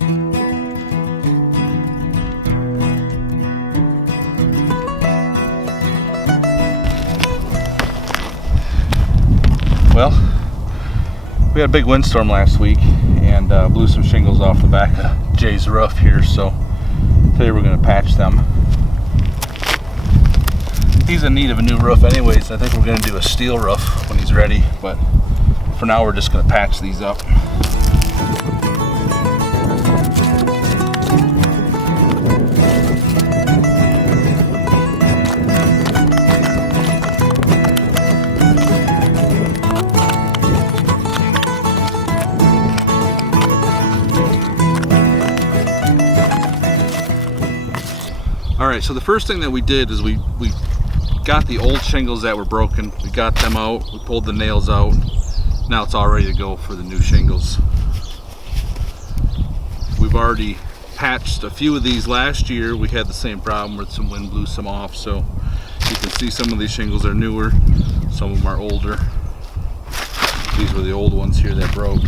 Well, we had a big windstorm last week and blew some shingles off the back of Jay's roof here, so today we're going to patch them. He's in need of a new roof anyways. I think we're going to do a steel roof when he's ready, but for now we're just going to patch these up. Alright, so the first thing that we did is we got the old shingles that were broken. We got them out, we pulled the nails out. Now it's all ready to go for the new shingles. We've already patched a few of these last year. We had the same problem where some wind blew some off, so you can see some of these shingles are newer, some of them are older. These were the old ones here that broke.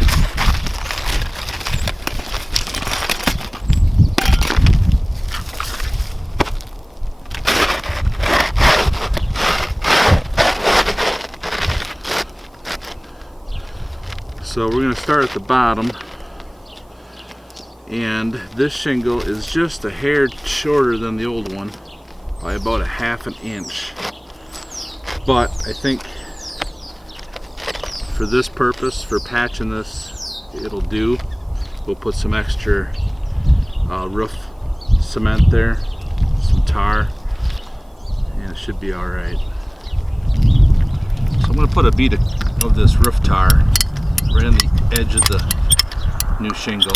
So we're going to start at the bottom, and this shingle is just a hair shorter than the old one by about a ½ an inch, but I think for this purpose, for patching this, it'll do. We'll put some extra roof cement there, some tar, and it should be alright. So I'm going to put a bead of this roof tar right on the edge of the new shingle.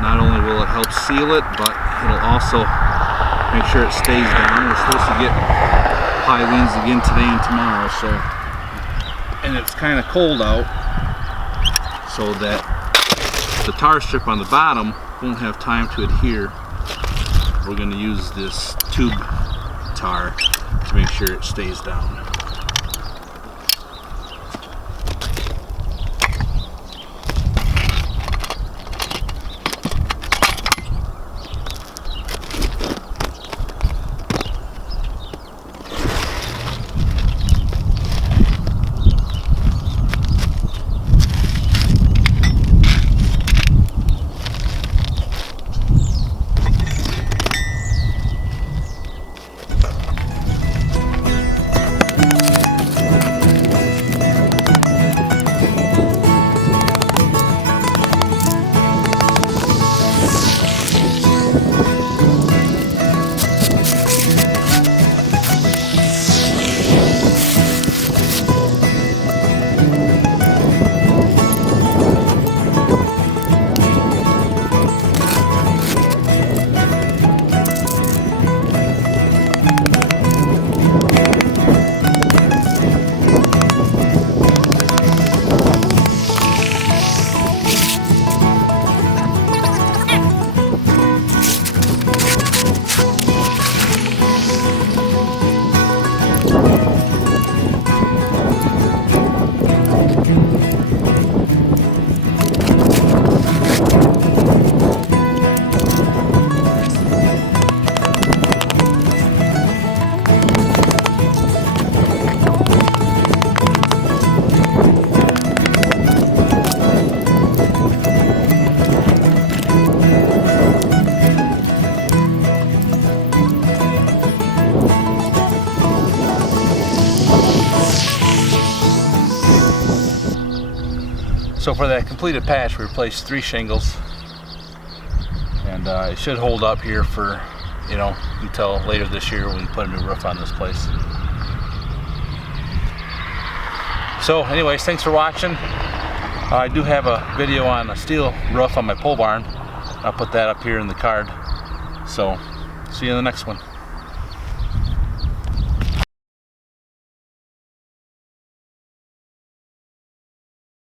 Not only will it help seal it, but it'll also make sure it stays down. We're supposed to get high winds again today and tomorrow, so, and it's kind of cold out, so that the tar strip on the bottom won't have time to adhere. We're going to use this tube tar to make sure it stays down. So for that completed patch, we replaced 3 shingles, and it should hold up here for, you know, until later this year when we put a new roof on this place. So anyways, thanks for watching. I do have a video on a steel roof on my pole barn. I'll put that up here in the card. So see you in the next one.